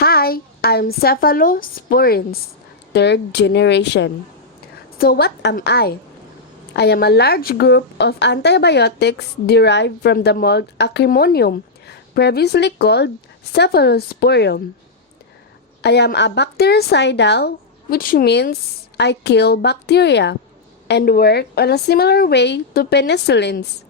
Hi, I'm Cephalosporins, third generation. So what am I? I am a large group of antibiotics derived from the mold Acrimonium, previously called Cephalosporium. I am a bactericidal, which means I kill bacteria, and work on a similar way to penicillins.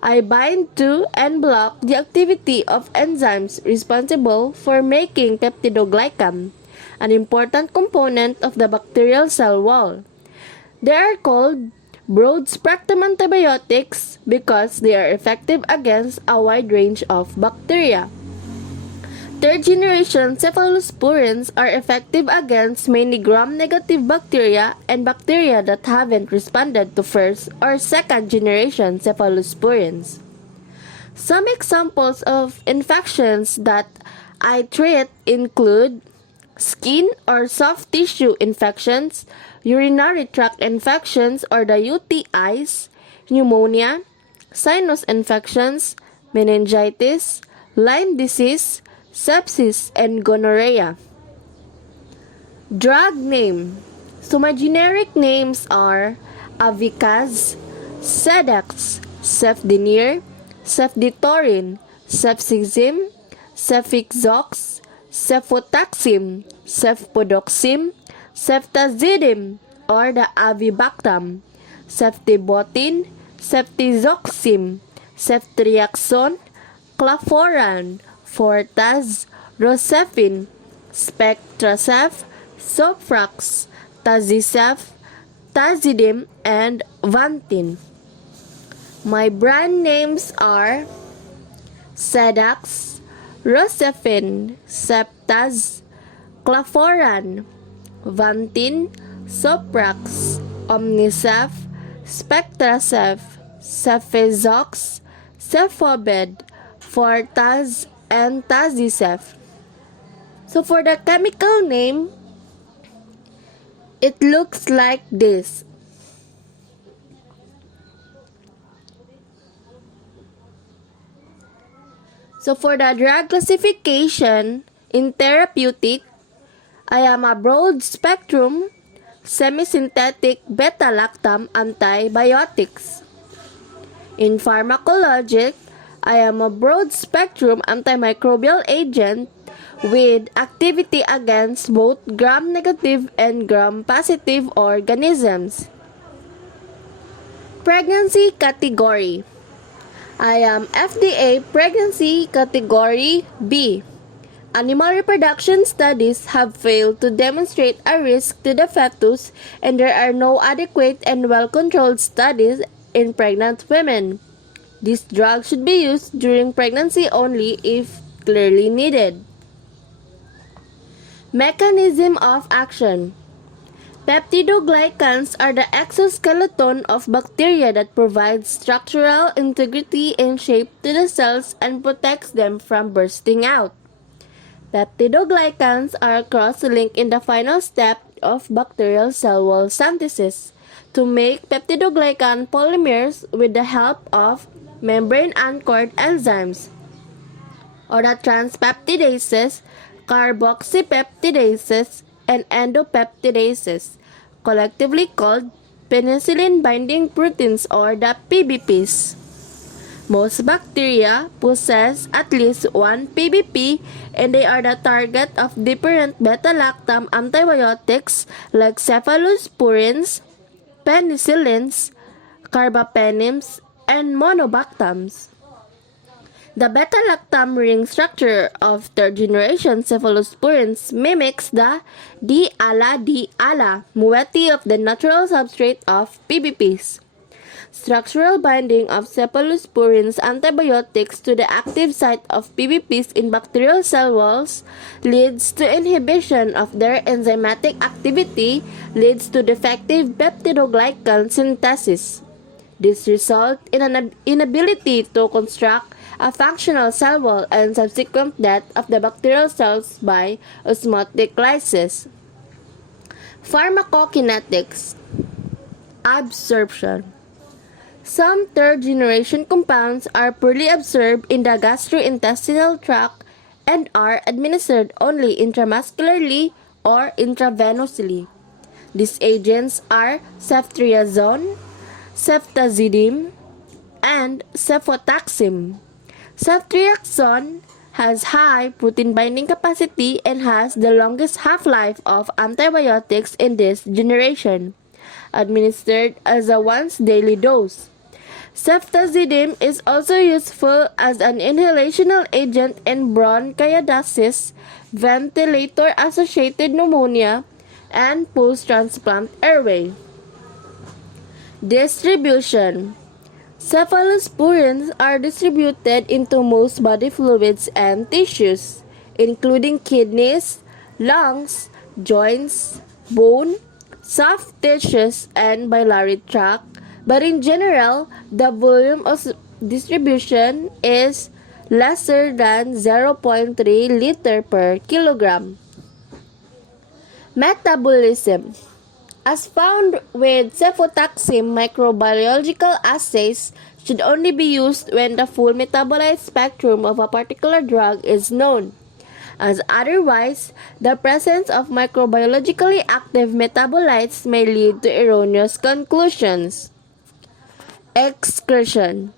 I bind to and block the activity of enzymes responsible for making peptidoglycan, an important component of the bacterial cell wall. They are called broad-spectrum antibiotics because they are effective against a wide range of bacteria. Third-generation cephalosporins are effective against mainly gram-negative bacteria and bacteria that haven't responded to first or second-generation cephalosporins. Some examples of infections that I treat include skin or soft tissue infections, urinary tract infections or the UTIs, pneumonia, sinus infections, meningitis, Lyme disease, sepsis, and gonorrhea. Drug name. So my generic names are Avicaz, Sedax, Cefdinir, Cefditorin, Cefixime, Cefixox, Cefotaxime, Cefpodoxime, Ceftazidime or the Avibactam, Ceftibotin, Ceftizoxime, Ceftriaxone, Claforan, Fortaz, Rosefin, Spectracef, Sofrax, Tazicef, Tazidim, and Vantin. My brand names are Sedax, Rosefin, Septaz, Claforan, Vantin, Soprax, Omnicef, Spectracef, Cefezox, Cefobed, Fortaz, and Tazicef. So for the chemical name, it looks like this. So for the drug classification, in therapeutic, I am a broad-spectrum, semi-synthetic beta-lactam antibiotics. In pharmacologic, I am a broad-spectrum antimicrobial agent with activity against both gram-negative and gram-positive organisms. Pregnancy category. I am FDA Pregnancy Category B. Animal reproduction studies have failed to demonstrate a risk to the fetus, and there are no adequate and well-controlled studies in pregnant women. This drug should be used during pregnancy only if clearly needed. Mechanism of action. Peptidoglycans are the exoskeleton of bacteria that provides structural integrity and shape to the cells and protects them from bursting out. Peptidoglycans are cross-linked in the final step of bacterial cell wall synthesis to make peptidoglycan polymers with the help of membrane-anchored enzymes, or the transpeptidases, carboxypeptidases, and endopeptidases, collectively called penicillin-binding proteins or the PBPs. Most bacteria possess at least one PBP, and they are the target of different beta-lactam antibiotics like cephalosporins, penicillins, carbapenims, and monobactams. The beta-lactam ring structure of third-generation cephalosporins mimics the D-ala-D-ala moiety of the natural substrate of PBPs. Structural binding of cephalosporins antibiotics to the active site of PBPs in bacterial cell walls leads to inhibition of their enzymatic activity, leads to defective peptidoglycan synthesis. This results in an inability to construct a functional cell wall and subsequent death of the bacterial cells by osmotic lysis. Pharmacokinetics. Absorption. Some third-generation compounds are poorly absorbed in the gastrointestinal tract and are administered only intramuscularly or intravenously. These agents are ceftriaxone, ceftazidime, and cefotaxime. Ceftriaxone has high protein binding capacity and has the longest half-life of antibiotics in this generation, administered as a once-daily dose. Ceftazidime is also useful as an inhalational agent in bronchiectasis, ventilator-associated pneumonia, and post-transplant airway. Distribution. Cephalosporins are distributed into most body fluids and tissues, including kidneys, lungs, joints, bone, soft tissues, and biliary tract, but in general, the volume of distribution is lesser than 0.3 liter per kilogram. Metabolism. As found with cefotaxime, microbiological assays should only be used when the full metabolite spectrum of a particular drug is known, as otherwise, the presence of microbiologically active metabolites may lead to erroneous conclusions. Excretion.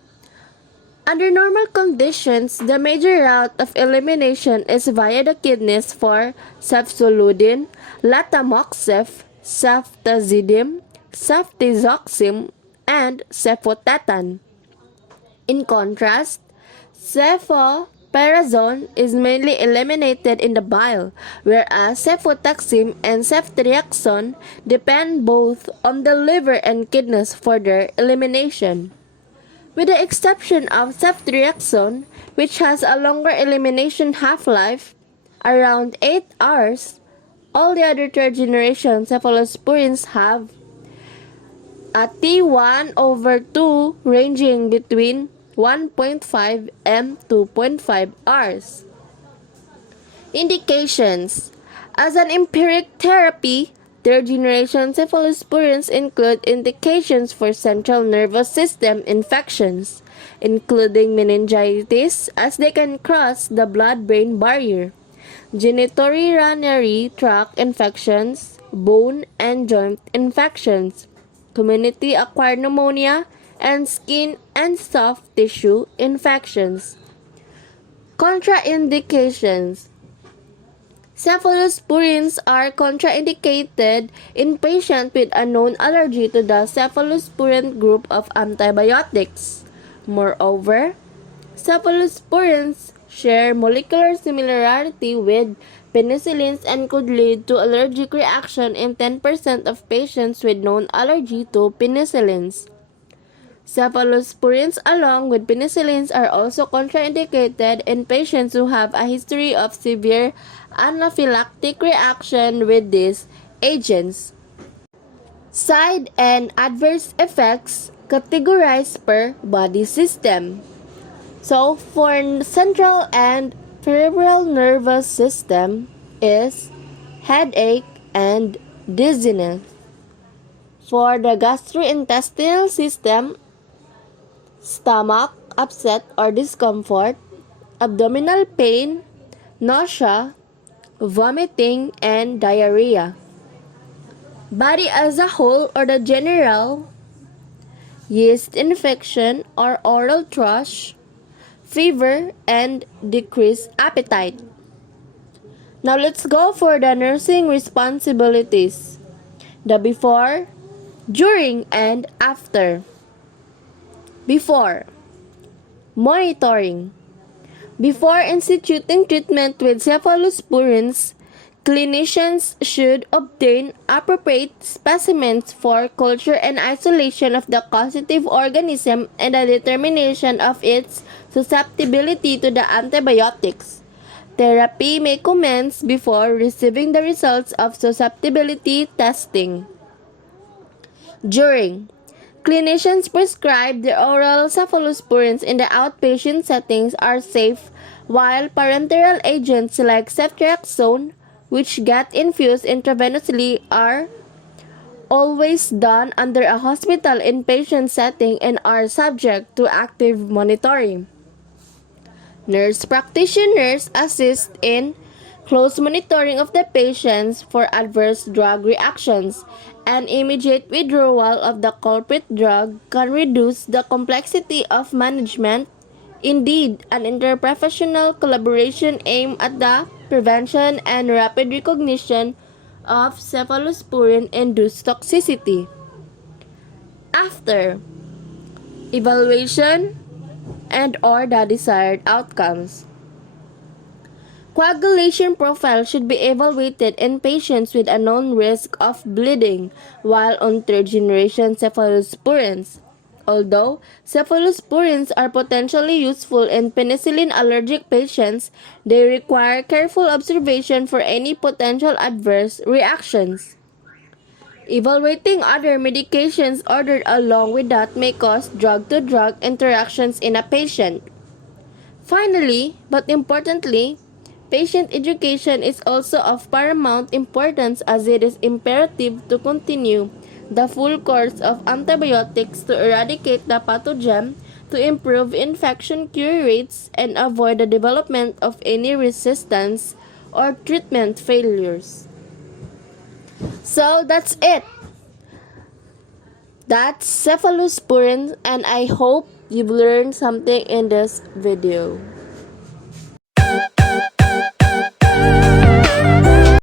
Under normal conditions, the major route of elimination is via the kidneys for cefzoludin, latamoxef, ceftazidime, ceftriaxone, and cefotetan. In contrast, cefoperazone is mainly eliminated in the bile, whereas cefotaxime and ceftriaxone depend both on the liver and kidneys for their elimination. With the exception of ceftriaxone, which has a longer elimination half-life, around 8 hours, all the other third-generation cephalosporins have a T1/2 ranging between 1.5 and 2.5 hours. Indications. As an empiric therapy, third-generation cephalosporins include indications for central nervous system infections, including meningitis, as they can cross the blood-brain barrier, genitourinary tract infections, bone and joint infections, community-acquired pneumonia, and skin and soft tissue infections. Contraindications. Cephalosporins are contraindicated in patients with a known allergy to the cephalosporin group of antibiotics. Moreover, cephalosporins share molecular similarity with penicillins and could lead to allergic reaction in 10% of patients with known allergy to penicillins. Cephalosporins along with penicillins are also contraindicated in patients who have a history of severe anaphylactic reaction with these agents. Side and adverse effects categorized per body system. So, for central and peripheral nervous system is headache and dizziness. For the gastrointestinal system, stomach upset or discomfort, abdominal pain, nausea, vomiting, and diarrhea. Body as a whole or the general, yeast infection or oral thrush, fever, and decreased appetite. Now let's go for the nursing responsibilities. The before, during, and after. Before. Monitoring. Before instituting treatment with cephalosporins, clinicians should obtain appropriate specimens for culture and isolation of the causative organism and a determination of its susceptibility to the antibiotics. Therapy may commence before receiving the results of susceptibility testing. During. Clinicians prescribe the oral cephalosporins in the outpatient settings are safe, while parenteral agents like ceftriaxone, which get infused intravenously, are always done under a hospital inpatient setting and are subject to active monitoring. Nurse practitioners assist in close monitoring of the patients for adverse drug reactions, and immediate withdrawal of the culprit drug can reduce the complexity of management. Indeed, an interprofessional collaboration aimed at the prevention and rapid recognition of cephalosporin-induced toxicity. After evaluation and or the desired outcomes. Coagulation profile should be evaluated in patients with a known risk of bleeding while on third-generation cephalosporins. Although cephalosporins are potentially useful in penicillin-allergic patients, they require careful observation for any potential adverse reactions. Evaluating other medications ordered along with that may cause drug-to-drug interactions in a patient. Finally, but importantly, patient education is also of paramount importance as it is imperative to continue the full course of antibiotics to eradicate the pathogen, to improve infection cure rates, and avoid the development of any resistance or treatment failures. So that's it. That's cephalosporin, and I hope you've learned something in this video.